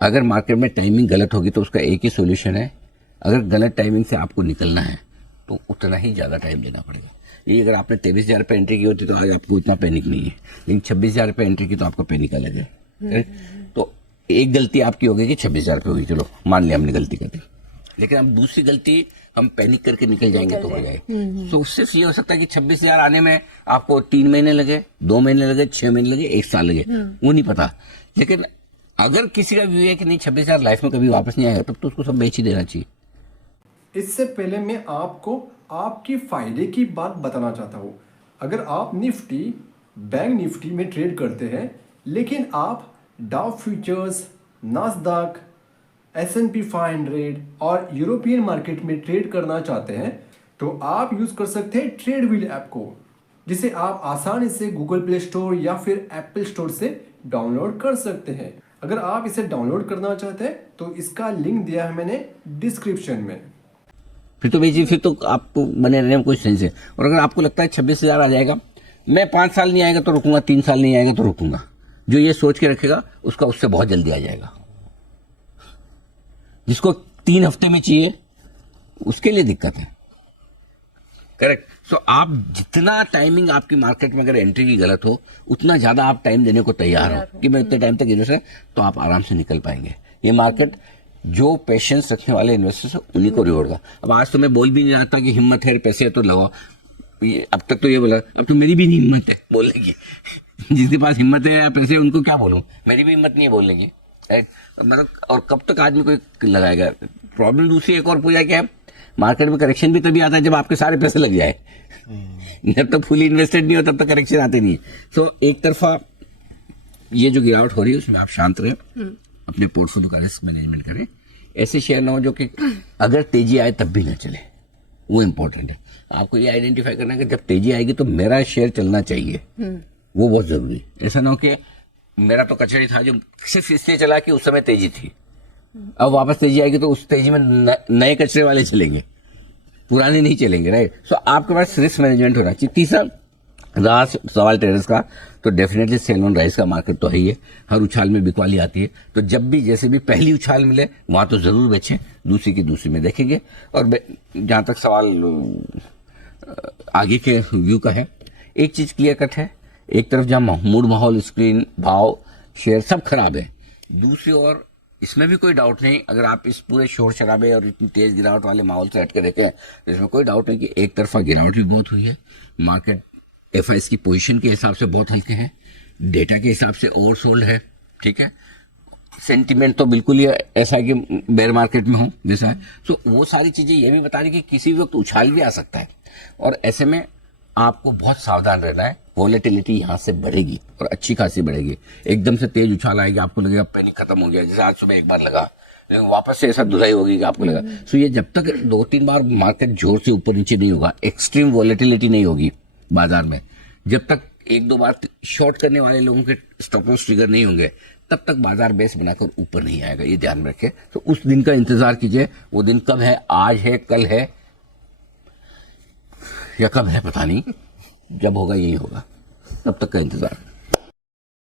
अगर मार्केट में टाइमिंग गलत होगी तो उसका एक ही सोल्यूशन है, अगर गलत टाइमिंग से आपको निकलना है तो उतना ही ज्यादा टाइम देना पड़ेगा। ये अगर आपने 23,000 पे एंट्री की होती तो आज आपको इतना पैनिक नहीं है, लेकिन 26,000 पे एंट्री की तो आपका पैनिक अलग है। तो एक गलती आपकी हो गई कि 26,000 पे होगी, चलो मान लिया हमने गलती कर दी, लेकिन अब दूसरी गलती हम पैनिक करके निकल जाएंगे तो हो जाएगी। तो उससे ये हो सकता है कि 26,000 आने में आपको 3 महीने लगे, 2 महीने लगे, 6 महीने लगे, 1 साल लगे, वो नहीं पता। लेकिन अगर किसी का व्यू है कि नहीं 26,000 लाइफ में कभी वापस नहीं आएगा, तब तो उसको सब बेच ही देना चाहिए। इससे पहले मैं आपको आपकी फायदे की बात बताना चाहता हूँ। अगर आप निफ्टी, बैंक निफ्टी में ट्रेड करते हैं, लेकिन आप डाउ फ्यूचर्स, नास्डाक, S&P 500 और यूरोपियन मार्केट में ट्रेड करना चाहते हैं, तो आप यूज कर सकते हैं ट्रेडविल ऐप को, जिसे आप आसानी से गूगल प्ले स्टोर या फिर एप्पल स्टोर से डाउनलोड कर सकते हैं। अगर आप इसे डाउनलोड करना चाहते हैं तो इसका लिंक दिया है मैंने डिस्क्रिप्शन में। फिर तो बेची, फिर तो आपको बने रहने में कोई सेंस है। और अगर आपको लगता है 26,000 आ जाएगा, मैं 5 साल नहीं आएगा तो रुकूंगा, 3 साल नहीं आएगा तो रुकूंगा, जो ये सोच के रखेगा उसका उससे बहुत जल्दी आ जाएगा। जिसको 3 हफ्ते में चाहिए उसके लिए दिक्कत है। करेक्ट। सो आप जितना टाइमिंग आपकी मार्केट में अगर एंट्री की गलत हो, उतना ज्यादा आप टाइम देने को तैयार हो कि मैं इतने टाइम तक इन्वेस्ट है, तो आप आराम से निकल पाएंगे। ये मार्केट जो पेशेंस रखने वाले इन्वेस्टर्स है उन्हीं को रिवॉर्ड का। अब आज तो मैं बोल भी नहीं रहा था कि हिम्मत है, पैसे है तो लगाओ। अब तक तो ये बोला, अब तो मेरी भी नहीं हिम्मत है बोलने की। जिसके पास हिम्मत है या पैसे, उनको क्या बोलूं, मेरी भी हिम्मत नहीं है बोलने की। मतलब और कब तक आदमी कोई लगाएगा। प्रॉब्लम दूसरी एक और पूजा क्या है, मार्केट में करेक्शन भी तभी आता है जब आपके सारे पैसे लग जाए। जब तक फुली इन्वेस्टेड नहीं हो तब तक करेक्शन आते नहीं है। सो एक तरफा ये जो गिरावट हो रही है उसमें आप शांत रहे, अपने पोर्टफोलियो का रिस्क मैनेजमेंट करें। ऐसे शेयर ना हो जो कि अगर तेजी आए तब भी ना चले, वो इंपॉर्टेंट है। आपको ये आइडेंटिफाई करना है कि जब तेजी आएगी तो मेरा शेयर चलना चाहिए, वो बहुत जरूरी है। ऐसा ना हो कि मेरा तो कचड़ी था जो सिर्फ इसलिए चला कि उस समय तेजी थी, अब वापस तेजी आएगी तो उस तेजी में नए कचरे वाले चलेंगे, पुराने नहीं चलेंगे। राइट। सो आपके पास रिस्क मैनेजमेंट होना चाहिए। तीसरा रहा सवाल ट्रेडर्स का, तो डेफिनेटली सेल ऑन राइज का मार्केट तो है ही है, हर उछाल में बिकवाली आती है। तो जब भी जैसे भी पहली उछाल मिले वहां तो जरूर बेचें, दूसरी की दूसरी में देखेंगे। और जहां तक सवाल आगे के व्यू का है, एक चीज क्लियर कट है, एक तरफ जहां मूड, माहौल, स्क्रीन, भाव, शेयर सब खराब है, दूसरी ओर इसमें भी कोई डाउट नहीं, अगर आप इस पूरे शोर शराबे और इतनी तेज गिरावट वाले माहौल से हट के देखें तो इसमें कोई डाउट नहीं कि एक तरफा गिरावट भी बहुत हुई है। मार्केट एफआईएस की पोजीशन के हिसाब से बहुत हल्के हैं, डेटा के हिसाब से ओवरसोल्ड है, ठीक है। सेंटीमेंट तो बिल्कुल ही ऐसा है कि बेयर मार्केट में हो जैसा है। सो वो सारी चीजें ये भी बता रही कि किसी भी वक्त उछाल भी आ सकता है, और ऐसे में आपको बहुत सावधान रहना है। वॉलेटिलिटी यहाँ से बढ़ेगी और अच्छी खासी बढ़ेगी। एकदम से तेज उछाल आएगी, आपको लगेगा पैनिक खत्म हो गया, जैसे आज सुबह एक बार लगा, लेकिन वापस से ऐसा धुलाई होगी कि आपको लगा। सो ये जब तक 2-3 बार मार्केट जोर से ऊपर नीचे नहीं होगा, एक्सट्रीम वॉलेटिलिटी नहीं होगी बाजार में, जब तक 1-2 बार शॉर्ट करने वाले लोगों के स्टॉप लॉस ट्रिगर नहीं होंगे, तब तक बाजार बेस बनाकर ऊपर नहीं आएगा। ये ध्यान में रखें। तो उस दिन का इंतजार कीजिए। वो दिन कब है, आज है, कल है या कब है पता नहीं, जब होगा यही होगा, तब तक का इंतजार।